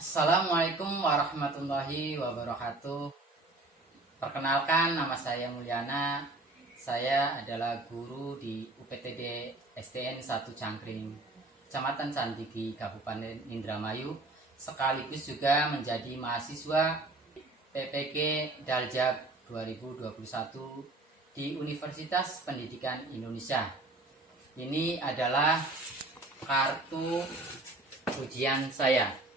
Assalamualaikum warahmatullahi wabarakatuh. Perkenalkan, nama saya Mulyana. Saya adalah guru di UPTD STN 1 Cangkring, Kecamatan Candigi, Kabupaten Indramayu, sekaligus juga menjadi mahasiswa PPG Daljak 2021 di Universitas Pendidikan Indonesia. Ini adalah kartu ujian saya.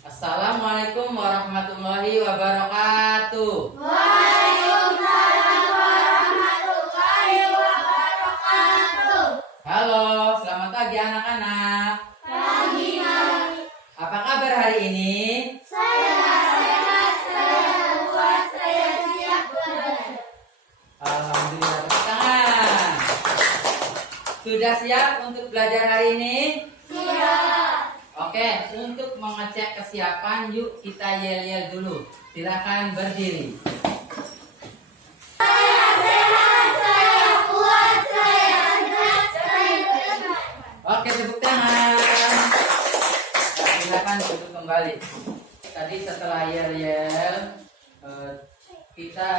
Assalamualaikum warahmatullahi wabarakatuh. Waalaikumsalam warahmatullahi wabarakatuh. Halo, selamat pagi anak-anak. Pagi, Mas. Apa kabar hari ini? Saya sehat, saya kuat, saya siap belajar. Alhamdulillah, tepuk tangan. Sudah siap untuk belajar hari ini? Siap. Oke, untuk mengecek kesiapan, yuk kita yel-yel dulu. Silakan berdiri. Saya sehat, saya kuat, saya sehat, saya belajar. Oke, tepuk tangan. Silakan duduk kembali. Tadi setelah yel-yel, kita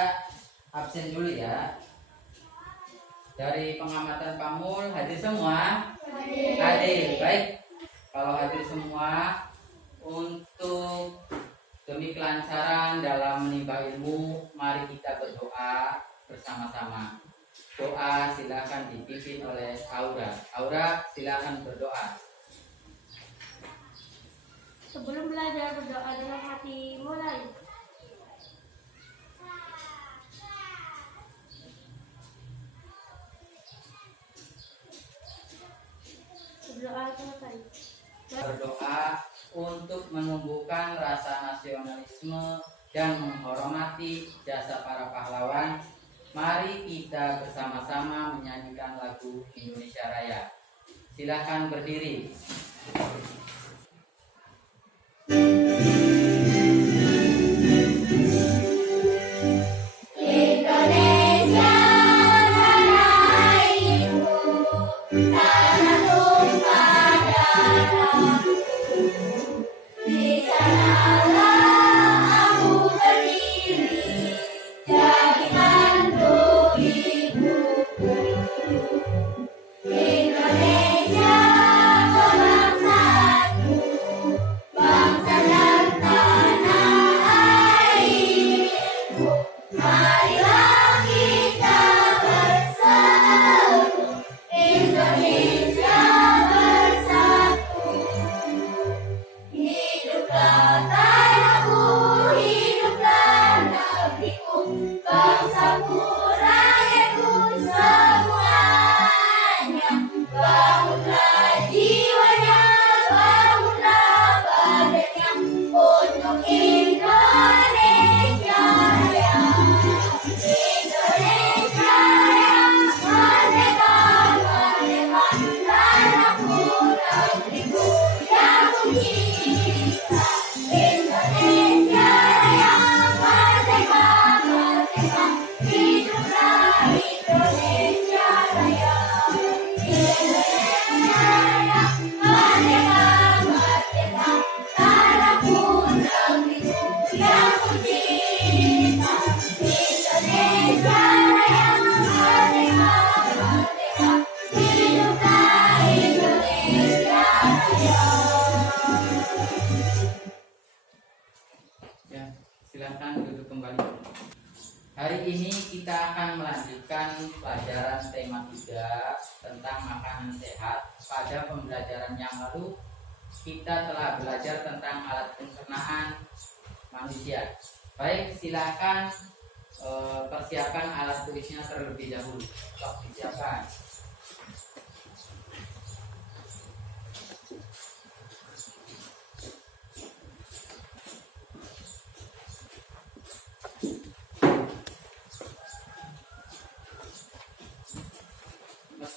absen dulu ya. Dari pengamatan Pak Mul, hadir semua? Hadir, baik. Kalau hadir semua, untuk demi kelancaran dalam menimba ilmu, mari kita berdoa bersama-sama. Doa silakan dipimpin oleh Aura. Aura, silakan berdoa. Sebelum belajar, berdoa dalam hati, mulai. Berdoa selesai. Berdoa untuk menumbuhkan rasa nasionalisme dan menghormati jasa para pahlawan. Mari kita bersama-sama menyanyikan lagu Indonesia Raya. Silakan berdiri. Indonesia tanah airku, tanah tumpah darahku. Di sanalah aku berdiri, jadi mandu ibuku. Indonesia berbangsa Hari ini kita akan melanjutkan pelajaran tema 3 tentang makanan sehat. Pada pembelajaran yang lalu kita telah belajar tentang alat pencernaan manusia. Baik, silakan persiapkan alat tulisnya terlebih dahulu. Sok disiapkan.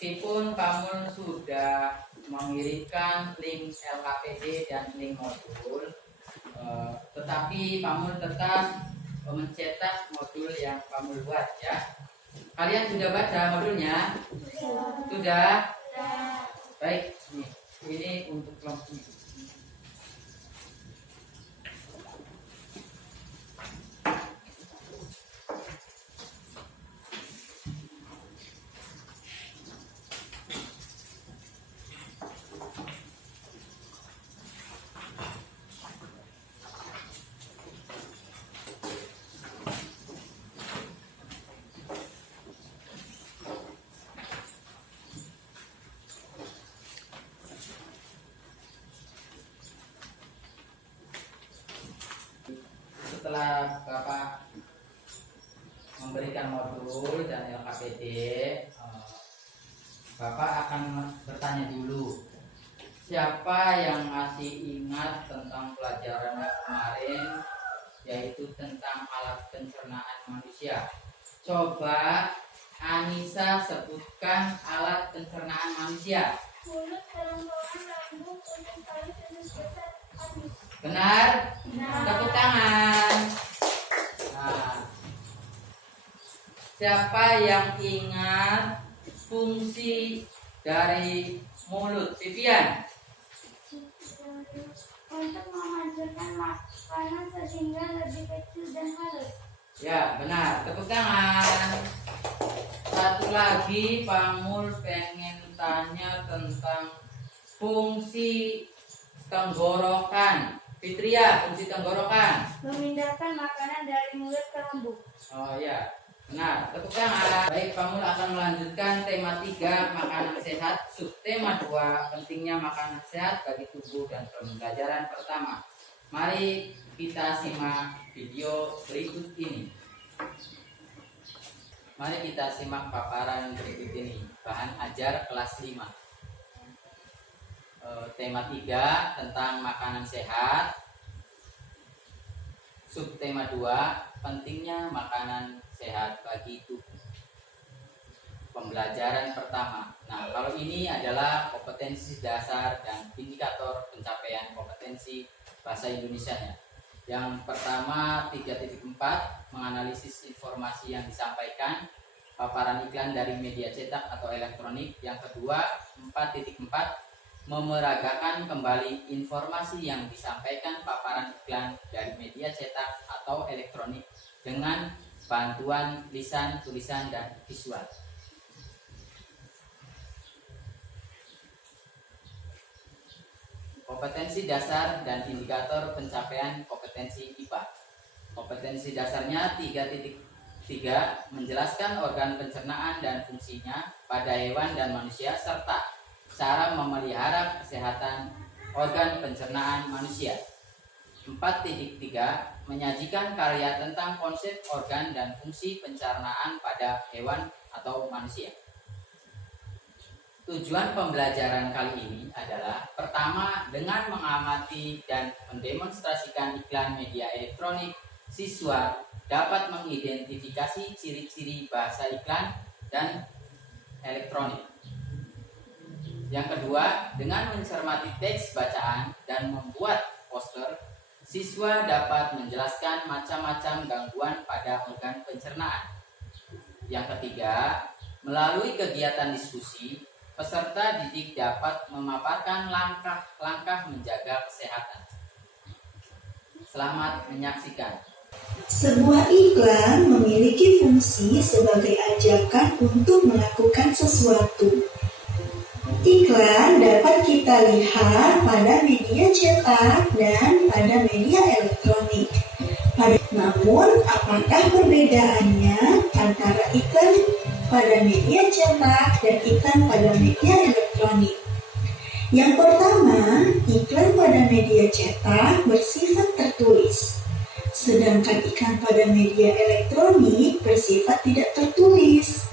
Meskipun kamu sudah mengirimkan link LKPD dan link modul, tetapi kamu tetap mencetak modul yang kamu buat ya. Kalian sudah baca modulnya? Sudah? Baik, ini untuk kelompok ini. Setelah Bapak memberikan modul dan LKPD, Bapak akan bertanya dulu, siapa yang masih ingat tentang pelajaran yang kemarin, yaitu tentang alat pencernaan manusia? Coba Anissa sebutkan alat pencernaan manusia. Mulut, kerongkongan, lambung, usus, talut, usus besar, anus. Benar? Tepuk tangan. Nah, siapa yang ingat fungsi dari mulut? Vivian? Untuk menghancurkan makanan sehingga lebih kecil dan halus. Ya, benar. Tepuk tangan. Satu lagi, Pamul pengen tanya tentang fungsi tenggorokan. Fitria, fungsi tenggorokan. Memindahkan makanan dari mulut ke lambung. Oh ya, benar. Tepuk tangan. Baik, Pamul akan melanjutkan tema 3 makanan sehat. Subtema 2 pentingnya makanan sehat bagi tubuh dan pembelajaran pertama. Mari kita simak video berikut ini. Mari kita simak paparan berikut ini. Bahan ajar kelas 5. Tema 3 tentang makanan sehat. Subtema 2 pentingnya makanan sehat bagi tubuh. Pembelajaran pertama. Nah, kalau ini adalah kompetensi dasar dan indikator pencapaian kompetensi bahasa Indonesianya. Yang pertama 3.4 menganalisis informasi yang disampaikan, paparan iklan dari media cetak atau elektronik. Yang kedua 4.4 memeragakan kembali informasi yang disampaikan paparan iklan dari media cetak atau elektronik dengan bantuan lisan, tulisan, dan visual. Kompetensi dasar dan indikator pencapaian kompetensi IPA. Kompetensi dasarnya 3.3 menjelaskan organ pencernaan dan fungsinya pada hewan dan manusia serta cara memelihara kesehatan organ pencernaan manusia. 4.3 menyajikan karya tentang konsep organ dan fungsi pencernaan pada hewan atau manusia. Tujuan pembelajaran kali ini adalah pertama, dengan mengamati dan mendemonstrasikan iklan media elektronik, siswa dapat mengidentifikasi ciri-ciri bahasa iklan dan elektronik. Yang kedua, dengan mencermati teks bacaan dan membuat poster, siswa dapat menjelaskan macam-macam gangguan pada organ pencernaan. Yang ketiga, melalui kegiatan diskusi, peserta didik dapat memaparkan langkah-langkah menjaga kesehatan. Selamat menyaksikan. Sebuah iklan memiliki fungsi sebagai ajakan untuk melakukan sesuatu. Iklan dapat kita lihat pada media cetak dan pada media elektronik. Namun, apakah perbedaannya antara iklan pada media cetak dan iklan pada media elektronik? Yang pertama, iklan pada media cetak bersifat tertulis, sedangkan iklan pada media elektronik bersifat tidak tertulis.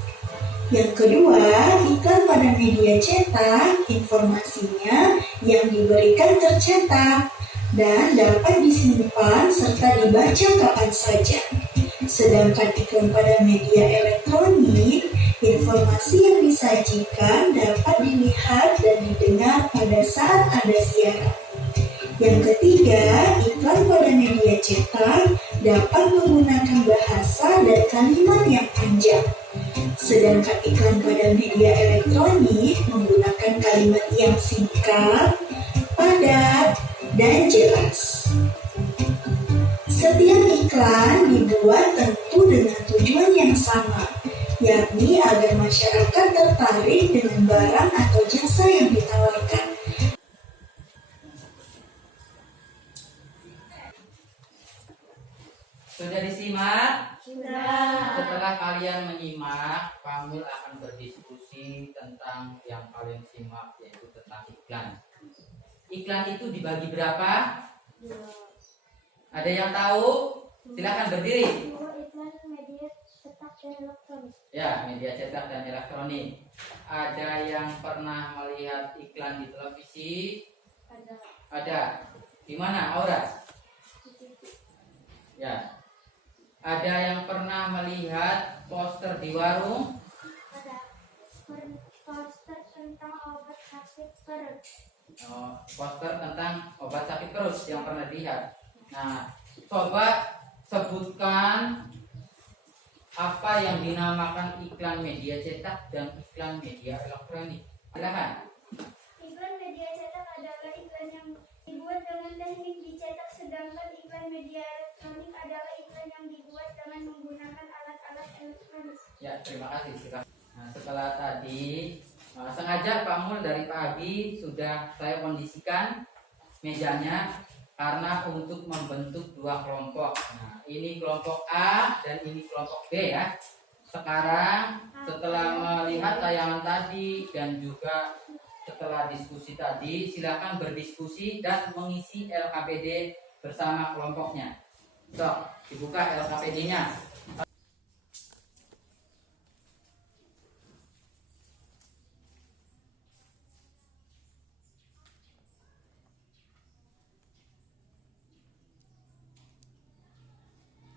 Yang kedua, iklan pada media cetak, informasinya yang diberikan tercetak dan dapat disimpan serta dibaca kapan saja. Sedangkan iklan pada media elektronik, informasi yang disajikan dapat dilihat dan didengar pada saat ada siaran. Yang ketiga, iklan pada media cetak dapat menggunakan bahasa dan kalimat yang panjang. Sedangkan iklan pada media elektronik menggunakan kalimat yang singkat, padat, dan jelas. Setiap iklan dibuat tentu dengan tujuan yang sama, yakni agar masyarakat tertarik dengan barang atau jasa yang ditawarkan. Sudah disimak? Sudah. Setelah kalian menyimak, Pamul akan berdiskusi tentang yang kalian simak, yaitu tentang iklan. Iklan itu dibagi berapa? Ada yang tahu? Silakan berdiri. Iklan media cetak dan elektronik. Ya, media cetak dan elektronik. Ada yang pernah melihat iklan di televisi? Ada. Ada. Di mana, Aura? Ya. Ada yang pernah melihat poster di warung? Ada. Poster tentang obat sakit perut. Oh, poster tentang obat sakit perut yang pernah dilihat. Nah, coba sebutkan apa yang dinamakan iklan media cetak dan iklan media elektronik. Silakan. Iklan media cetak adalah iklan yang dibuat dengan teknik dicetak, sedangkan iklan media elektronik adalah iklan yang dibuat dengan menggunakan alat-alat elektronik. Ya, terima kasih. Silakan. Nah, setelah tadi sengaja Pak Mul dari pagi sudah saya kondisikan mejanya karena untuk membentuk dua kelompok. Nah, ini kelompok A dan ini kelompok B ya. Sekarang setelah melihat tayangan tadi dan juga setelah diskusi tadi, silakan berdiskusi dan mengisi LKPD bersama kelompoknya. So, dibuka LKPD-nya.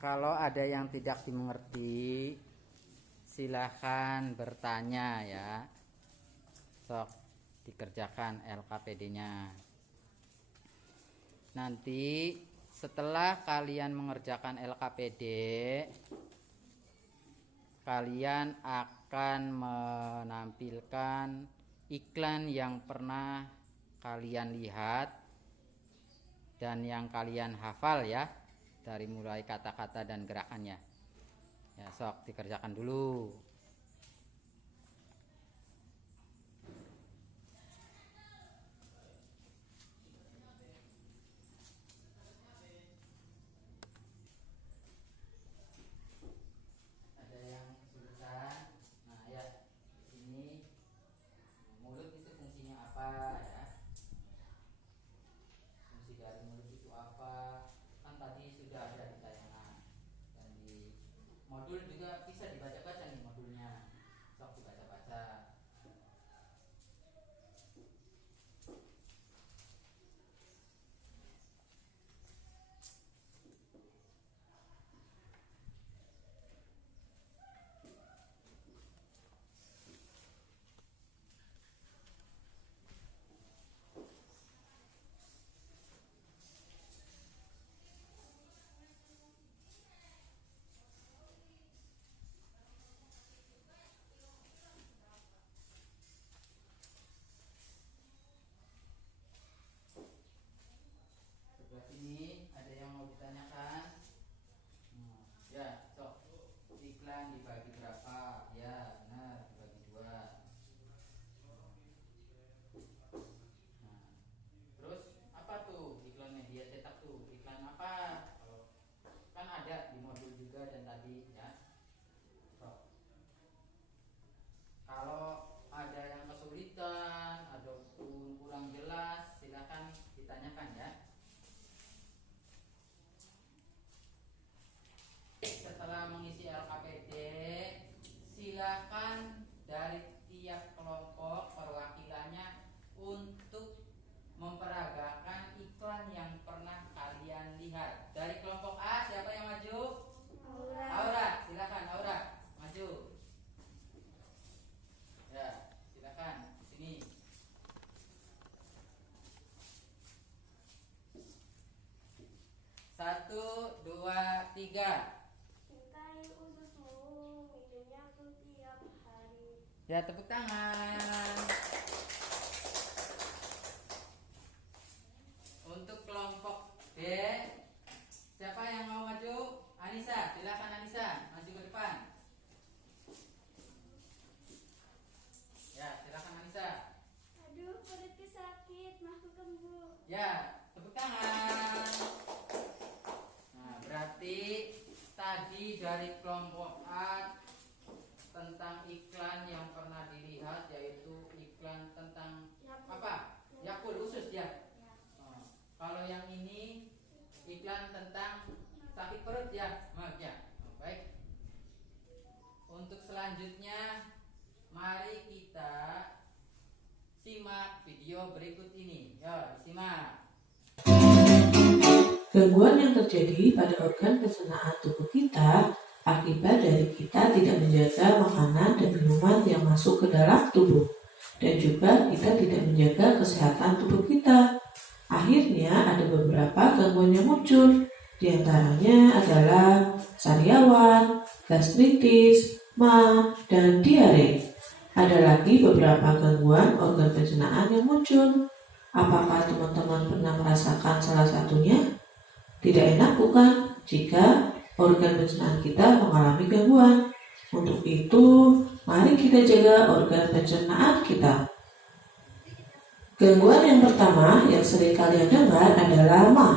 Kalau ada yang tidak dimengerti, silahkan bertanya ya. Sok dikerjakan LKPD-nya. Nanti setelah kalian mengerjakan LKPD, kalian akan menampilkan iklan yang pernah kalian lihat dan yang kalian hafal ya, dari mulai kata-kata dan gerakannya. Ya, sok dikerjakan dulu. Ada yang kesulitan? Nah, ya. Ini mulut itu fungsinya apa ya? Fungsi dari mulut itu apa? Kan tadi sudah ada di tayangan. Dan di modul juga bisa dibaca-baca nih modulnya. Sok dibaca-baca. Sebelah sini ada yang mau ditanyakan? Ya, sok. Iklan dibagi berapa? Ya, benar, dibagi dua. Nah, terus apa tuh iklan media cetak tuh? Iklan apa? Kalau kan Kalau ada yang kesulitan ataupun kurang jelas, silakan ditanyakan ya. Setelah mengisi LKPD, silakan dari tiap kelompok perwakilannya untuk memperagakan iklan yang pernah kalian lihat. Dari kelompok A, siapa yang maju? Aura, silakan Aura, maju. Ya, silakan di sini. Satu, dua, tiga. Cintai ususmu, minumnya setiap hari. Ya, tepuk tangan. Untuk kelompok B, siapa yang mau maju? Anissa, silakan Anissa, maju ke depan. Ya, silakan Anissa. Aduh, perutku sakit, mahku kembung. Ya, tepuk tangan. Nah, berarti tadi dari kelompok A tentang iklan yang pernah dilihat, yaitu iklan tentang apa? Yakult usus ya. Oh, kalau yang ini iklan tentang sakit perut ya, ya. Oh, baik. Untuk selanjutnya, mari kita simak video berikut ini. Ya, simak. Gangguan yang terjadi pada organ pencernaan tubuh kita akibat dari kita tidak menjaga makanan dan minuman yang masuk ke dalam tubuh, dan juga kita tidak menjaga kesehatan tubuh kita. Akhirnya ada beberapa gangguan yang muncul, di antaranya adalah sariawan, gastritis, ma, dan diare. Ada lagi beberapa gangguan organ pencernaan yang muncul. Apakah teman-teman pernah merasakan salah satunya? Tidak enak bukan jika organ pencernaan kita mengalami gangguan. Untuk itu, mari kita jaga organ pencernaan kita. Gangguan yang pertama yang sering kalian dengar adalah ma.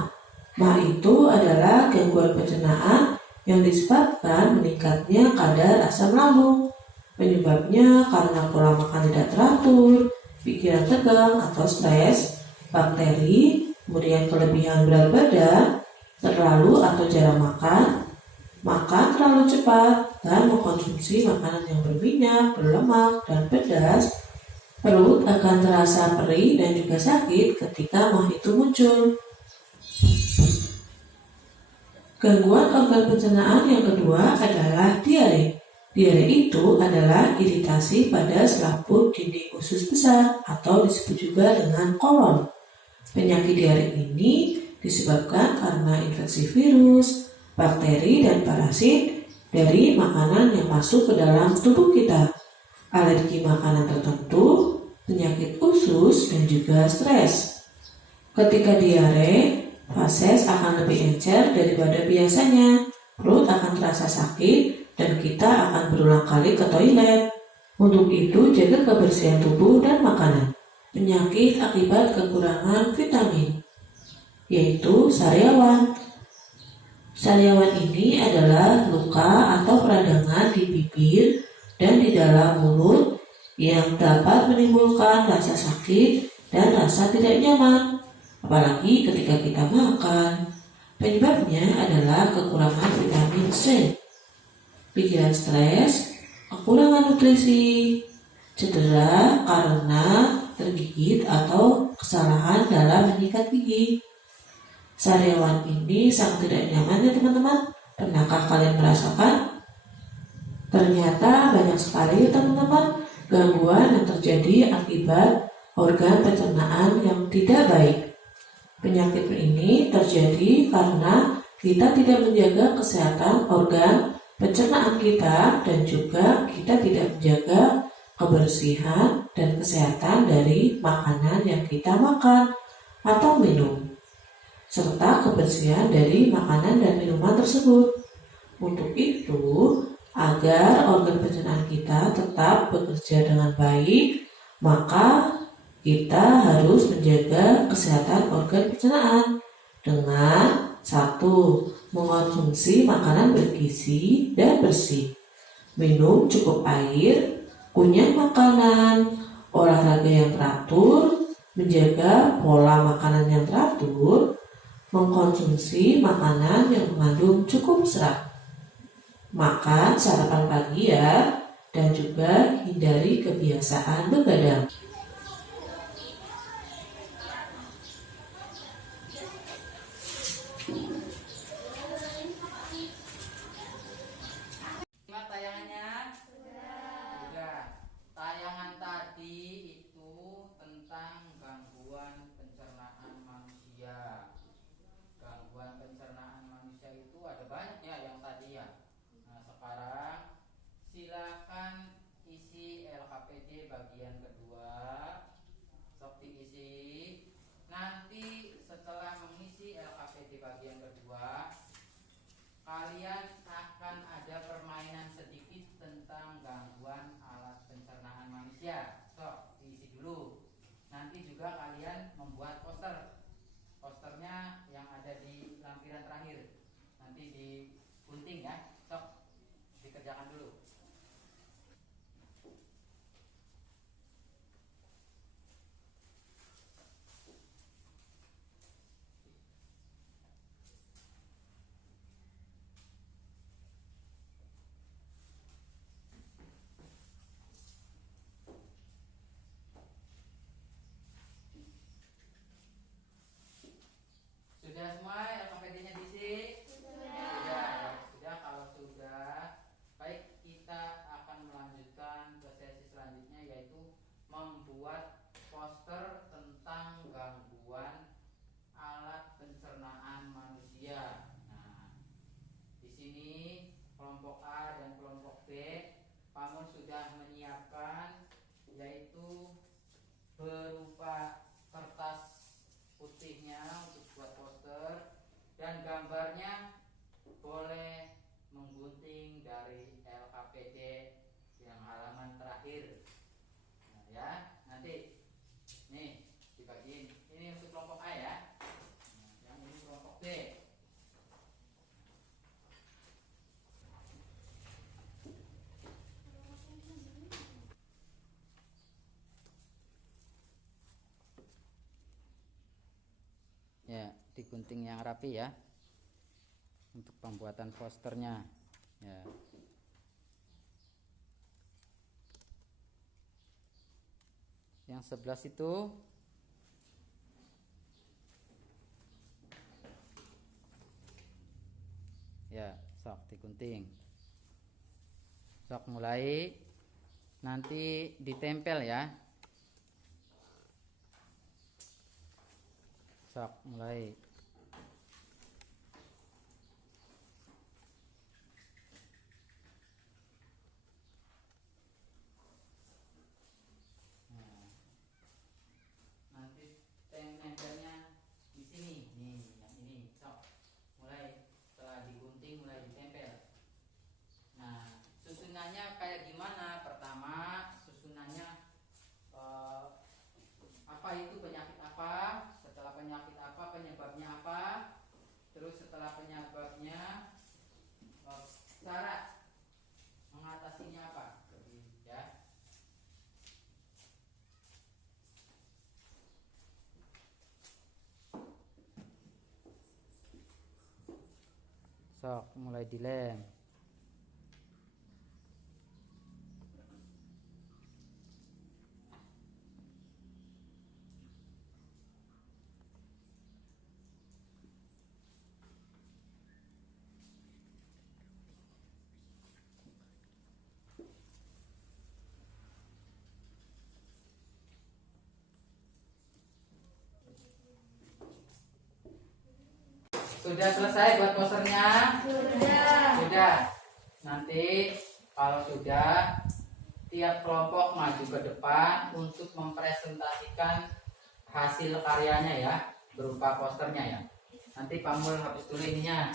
Ma itu adalah gangguan pencernaan yang disebabkan meningkatnya kadar asam lambung. Penyebabnya karena pola makan tidak teratur, pikiran tegang atau stres, bakteri, kemudian kelebihan berat badan, terlalu atau jarang makan terlalu cepat, dan mengkonsumsi makanan yang berminyak, berlemak, dan pedas. Perut akan terasa perih dan juga sakit ketika mah itu muncul. Gangguan organ pencernaan yang kedua adalah diare. Diare itu adalah iritasi pada selaput dinding usus besar atau disebut juga dengan kolon. Penyakit diare ini disebabkan karena infeksi virus, bakteri, dan parasit dari makanan yang masuk ke dalam tubuh kita, alergi makanan tertentu, penyakit usus, dan juga stres. Ketika diare, fases akan lebih encer daripada biasanya, perut akan terasa sakit, dan kita akan berulang kali ke toilet. Untuk itu, jaga kebersihan tubuh dan makanan. Penyakit akibat kekurangan vitamin, yaitu sariawan. Sariawan ini adalah luka atau peradangan di bibir dan di dalam mulut yang dapat menimbulkan rasa sakit dan rasa tidak nyaman, apalagi ketika kita makan. Penyebabnya adalah kekurangan vitamin C, pikiran stres, kekurangan nutrisi, cedera karena tergigit atau kesalahan dalam menyikat gigi. Sariawan ini sangat tidak nyaman ya teman-teman. Pernahkah kalian merasakan? Ternyata banyak sekali teman-teman gangguan yang terjadi akibat organ pencernaan yang tidak baik. Penyakit ini terjadi karena kita tidak menjaga kesehatan organ pencernaan kita, dan juga kita tidak menjaga kebersihan dan kesehatan dari makanan yang kita makan atau minum, serta kebersihan dari makanan dan minuman tersebut. Untuk itu, agar organ pencernaan kita tetap bekerja dengan baik, maka kita harus menjaga kesehatan organ pencernaan dengan 1. Mengonsumsi makanan bergizi dan bersih, minum cukup air, kunyah makanan, olahraga yang teratur, menjaga pola makanan yang teratur, mengkonsumsi makanan yang mengandung cukup serat, makan sarapan pagi ya, dan juga hindari kebiasaan begadang. Simak tayangannya? Sudah. Tayangan tadi itu tentang gangguan pencernaan manusia. Gangguan pencernaan manusia itu ada banyak ya yang tadi ya. Nah, sekarang silakan isi LKPD bagian kedua. Sok diisi. Nanti setelah mengisi LKPD bagian kedua, kalian akan ada permainan sedikit tentang gangguan alat pencernaan manusia. Sok diisi dulu. Nanti juga kalian membuat poster. Posternya yang ada di lampiran terakhir. Nanti digunting ya. Sok dikerjakan dulu. Sudah semua LKPD-nya diisi? Sudah. Sudah, kalau sudah, baik, kita akan melanjutkan ke sesi selanjutnya, yaitu membuat poster tentang gangguan alat pencernaan manusia. Nah, di sini kelompok A dan kelompok B, Pamun sudah menyiapkan, yaitu berupa kertas putihnya untuk buat poster, dan gambarnya boleh menggunting dari LKPD yang halaman terakhir. Nah, ya, nanti nih dibagiin. Ini untuk kelompok A ya. Nah, yang ini kelompok B. Ya, digunting yang rapi ya untuk pembuatan posternya ya. Yang 11 itu ya, sok digunting. Sok mulai, nanti ditempel ya. Sok mulai. Nah, nanti tempelnya di sini nih, yang ini. Sok mulai, setelah digunting mulai ditempel. Nah, susunannya kayak gimana? Pertama, susunannya apa itu penyakit apa, setelah penyakit apa, penyebabnya apa, terus setelah penyebabnya cara mengatasinya apa, ya. Sok mulai dilem. Sudah selesai buat posternya? Sudah. Nanti kalau sudah, tiap kelompok maju ke depan untuk mempresentasikan hasil karyanya ya, berupa posternya ya. Nanti Pamul hapus dulu ininya.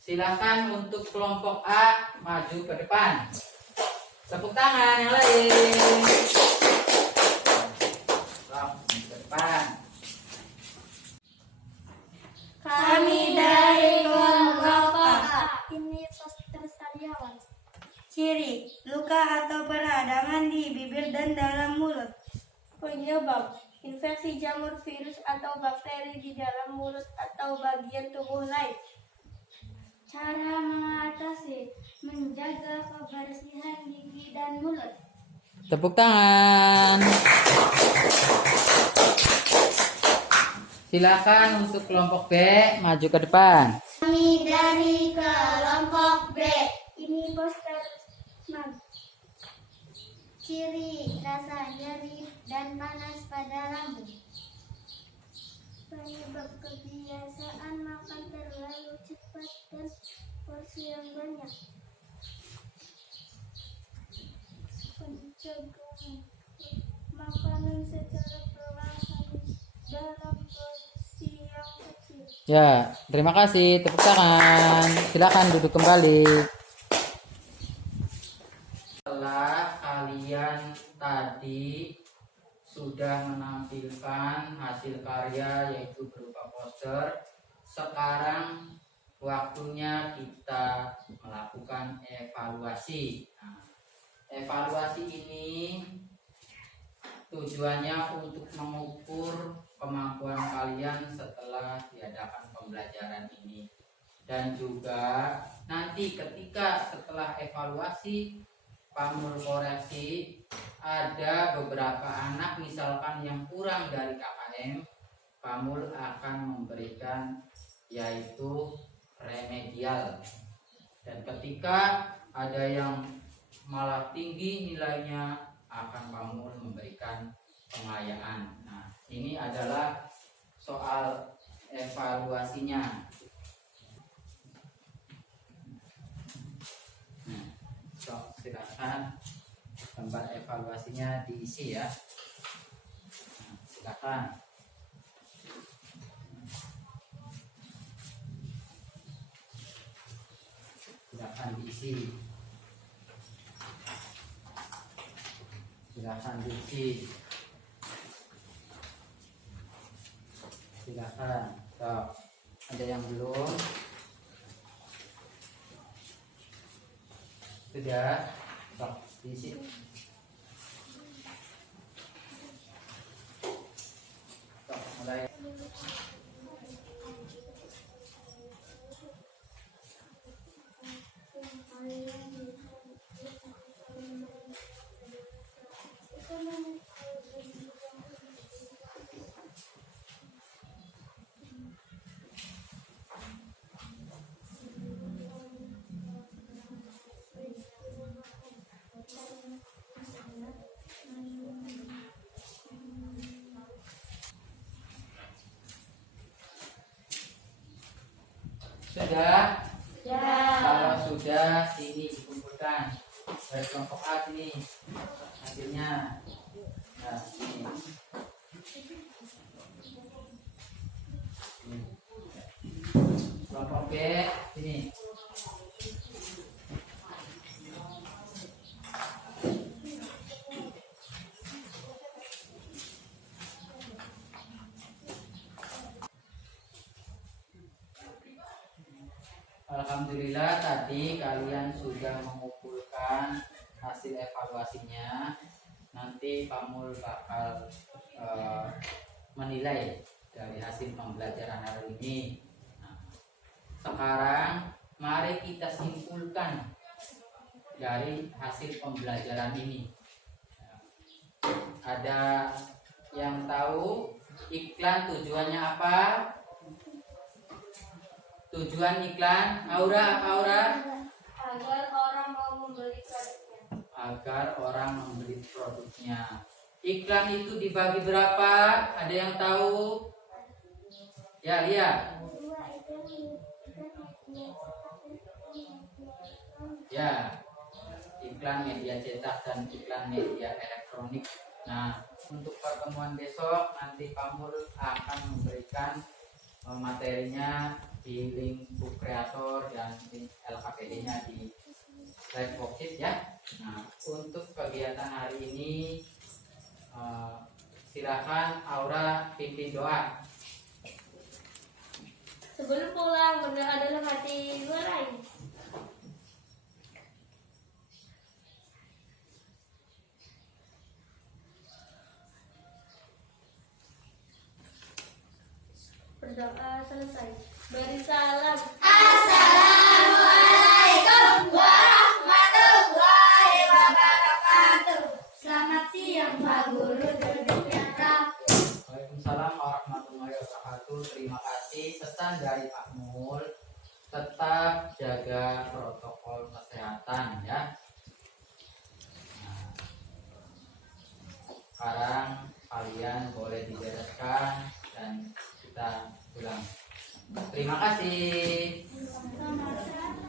Silakan untuk kelompok A maju ke depan. Tepuk tangan yang lain. Ke depan. Kami dari kelompok A. Ini poster sariawan. Ciri, luka atau peradangan di bibir dan dalam mulut. Penyebab, infeksi jamur virus atau bakteri di dalam mulut atau bagian tubuh lain. Cara mengatasi, menjaga kebersihan gigi dan mulut. Tepuk tangan. Silakan untuk kelompok B maju ke depan. Kami dari kelompok B. Ini poster mag. Ciri, rasa nyeri dan panas pada lambung. Penyebab, kebiasaan makan terlalu cepat dan porsi yang banyak. Pencegahan, makanan secara perlahan dalam porsi yang kecil. Ya, terima kasih. Tepuk tangan. Silakan duduk kembali. Setelah kalian tadi sudah menampilkan hasil karya yaitu berupa poster, sekarang waktunya kita melakukan evaluasi. Nah, evaluasi ini tujuannya untuk mengukur kemampuan kalian setelah diadakan pembelajaran ini, dan juga nanti ketika setelah evaluasi Pamul koreksi ada beberapa anak misalkan yang kurang dari KKM, Pamul akan memberikan yaitu remedial, dan ketika ada yang malah tinggi nilainya akan Pamul memberikan pengayaan. Nah, ini adalah soal evaluasinya. Silakan gambar evaluasinya diisi ya. Nah, silakan. Silakan diisi. Silakan diisi. Silakan. Tuh, ada yang belum? Sudah, sok diisi. Sok mulai. Sudah? Ya. Kalau sudah, sini dikumpulkan. Dari kelompok A sini hasilnya. Nah, sini. Kelompok B sini. Alhamdulillah tadi kalian sudah mengumpulkan hasil evaluasinya. Nanti Pamul bakal menilai dari hasil pembelajaran hari ini. Nah, sekarang mari kita simpulkan dari hasil pembelajaran ini. Ada yang tahu iklan tujuannya apa? Tujuan iklan, Aura, apa Aura? Agar orang mau membeli produknya. Agar orang membeli produknya. Iklan itu dibagi berapa? Ada yang tahu? Ya, lihat. Ya, iklan media cetak dan iklan media elektronik. Nah, untuk pertemuan besok nanti Pamul akan memberikan materinya di link book kreator dan link LKPD-nya di slide worksheet ya. Nah, untuk kegiatan hari ini silakan Aura pimpin doa. Sebelum pulang, berdoa dalam hati berai. Berdoa selesai. Beri salam. Assalamualaikum warahmatullahi wabarakatuh. Selamat siang Pak Guru, duduk yang rapi. Waalaikumsalam warahmatullahi wabarakatuh. Terima kasih pesan dari Pak Mul. Tetap jaga protokol kesehatan ya. Nah, sekarang kalian boleh dibereskan dan kita pulang. Terima kasih. Sama-sama.